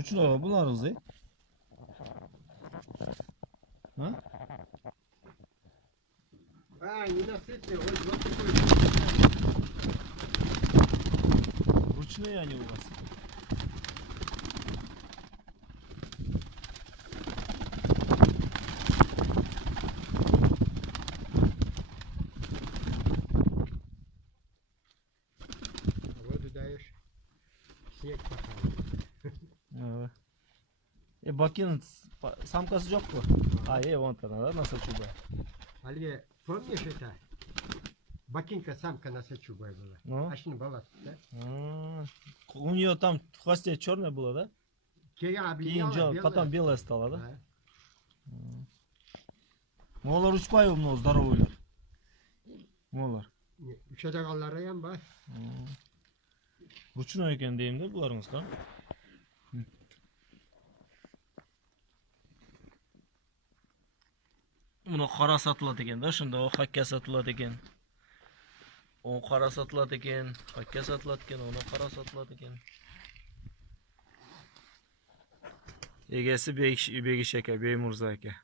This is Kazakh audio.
Ручной буларыңыз, э? А? Ненасытные, вот такой. Ручные они у вас. Воду даешь, снег пахал. Бакин самкасы жоқ қой. Вон она, да, носочуба. Алье, помнишь это? Бакинка самка носочубая была. Ну? Ашин балас, да? У нее там в хвосте черная была, да? Потом белая стала, да? Олар учпай мынау здоровыйлар. Олар. Үшадағалары ям бар. Ручной екен дейм да бұларыңызға. Мұны қара сатылады екен да, шында о хакка сатылады екен. О қара сатылады екен, хакка сатылады екен, оны қара сатылады екен. Егесі Бегиш әке, Беймұрза әке.